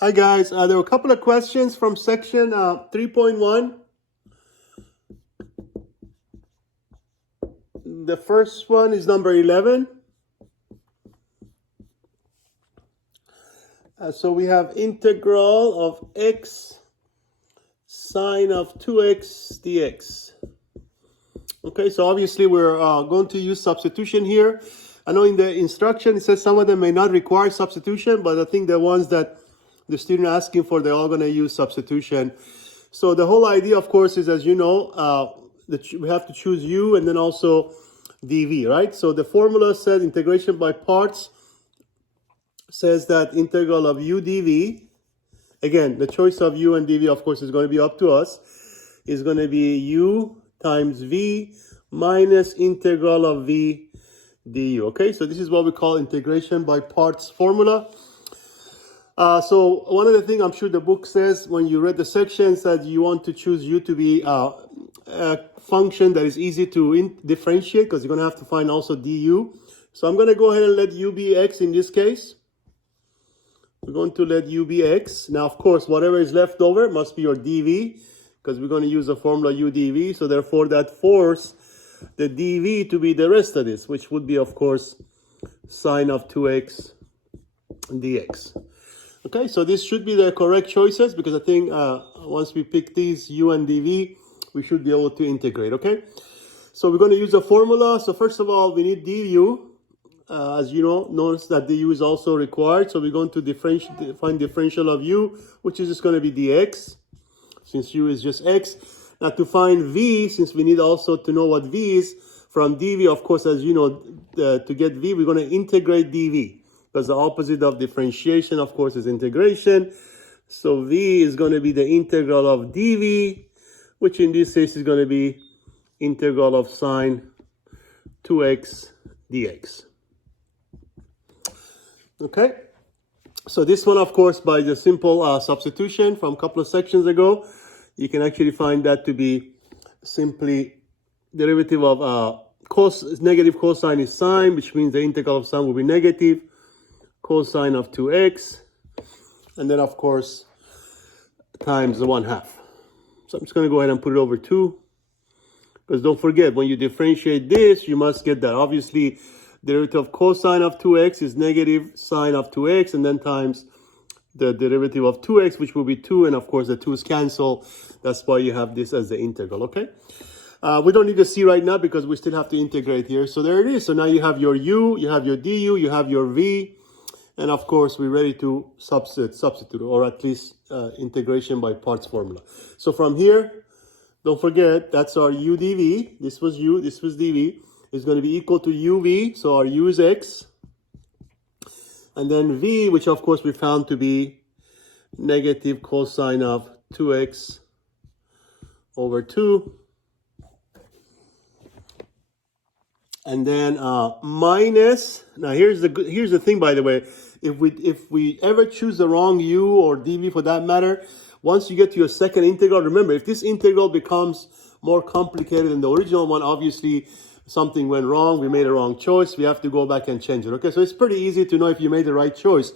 Hi guys, there were a couple of questions from section 3.1. The first one is number 11. So we have integral of x sine of 2x dx. Okay, so obviously we're going to use substitution here. I know in the instruction it says some of them may not require substitution, but I think the ones that the student asking for, they're all going to use substitution. So the whole idea, of course, is, as you know, that we have to choose u and then also dv, right? So the formula says integration by parts says that integral of u dv, again, the choice of u and dv, of course, is going to be up to us, is going to be u times v minus integral of v du. Okay, so this is what we call integration by parts formula. So one of the things I'm sure the book says when you read the sections that you want to choose u to be a function that is easy to differentiate, because you're going to have to find also du. So I'm going to go ahead and let u be x in this case. We're going to let u be x. Now, of course, whatever is left over must be your dv, because we're going to use the formula u dv. So therefore, that forces the dv to be the rest of this, which would be, of course, sine of 2x dx. Okay, so this should be the correct choices, because I think once we pick these u and dv, we should be able to integrate. Okay, so we're going to use a formula. So first of all, we need du. As you know, notice that du is also required. So we're going to find differential of u, which is just going to be dx, since u is just x. Now to find v, since we need also to know what v is, from dv, of course, as you know, to get v, we're going to integrate dv, because the opposite of differentiation, of course, is integration. So v is going to be the integral of dv, which in this case is going to be integral of sine 2x dx. Okay, so this one, of course, by the simple substitution from a couple of sections ago, you can actually find that to be simply derivative of negative cosine is sine, which means the integral of sine will be negative cosine of 2x, and then, of course, times the 1/2. So I'm just going to go ahead and put it over 2, because don't forget, when you differentiate this, you must get that. Obviously, derivative of cosine of 2x is negative sine of 2x, and then times the derivative of 2x, which will be 2, and of course the 2's cancel. That's why you have this as the integral. Okay, we don't need to see right now because we still have to integrate here. So there it is. So now you have your u, you have your du, you have your v, and of course we're ready to substitute, or at least integration by parts formula. So from here, don't forget, that's our u dv. This was u, this was dv. Is going to be equal to uv, so our u is x, and then v, which of course we found to be negative cosine of 2x over 2, and then minus. Now here's the thing, by the way, if we ever choose the wrong u or dv for that matter, once you get to your second integral, remember, if this integral becomes more complicated than the original one, obviously something went wrong, we made a wrong choice, we have to go back and change it. Okay, so it's pretty easy to know if you made the right choice.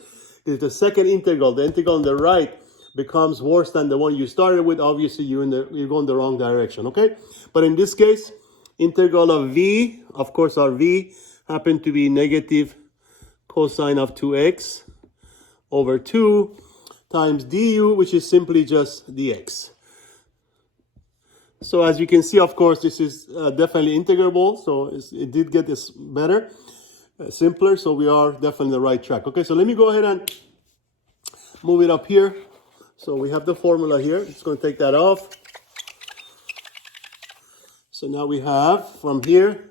If the second integral, the integral on the right, becomes worse than the one you started with, obviously you're going the wrong direction. Okay, but in this case, integral of v, of course our v happened to be negative cosine of 2x over 2 times du, which is simply just dx. So as you can see, of course, this is definitely integrable. So it did get this better, simpler. So we are definitely on the right track. Okay, so let me go ahead and move it up here. So we have the formula here. It's going to take that off. So now we have from here,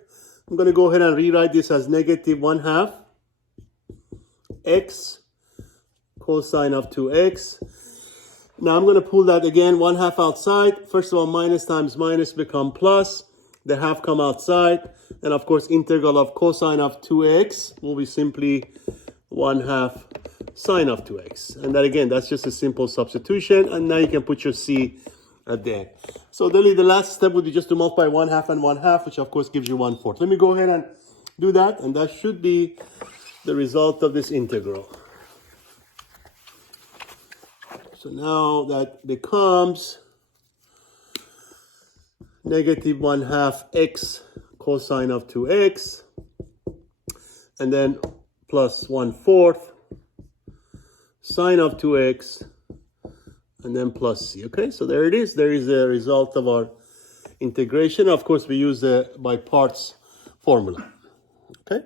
I'm going to go ahead and rewrite this as negative 1/2 x cosine of 2x. Now I'm going to pull that again, 1/2 outside. First of all, minus times minus become plus. The half come outside. And of course, integral of cosine of 2x will be simply 1/2 sine of 2x. And that again, that's just a simple substitution. And now you can put your c at the end. So really the last step would be just to multiply 1/2 and 1/2, which of course gives you 1/4. Let me go ahead and do that. And that should be the result of this integral. So now that becomes negative 1/2 x cosine of 2x, and then plus 1/4 sine of 2x, and then plus c. Okay, so there it is. There is a result of our integration. Of course, we use the by parts formula. Okay.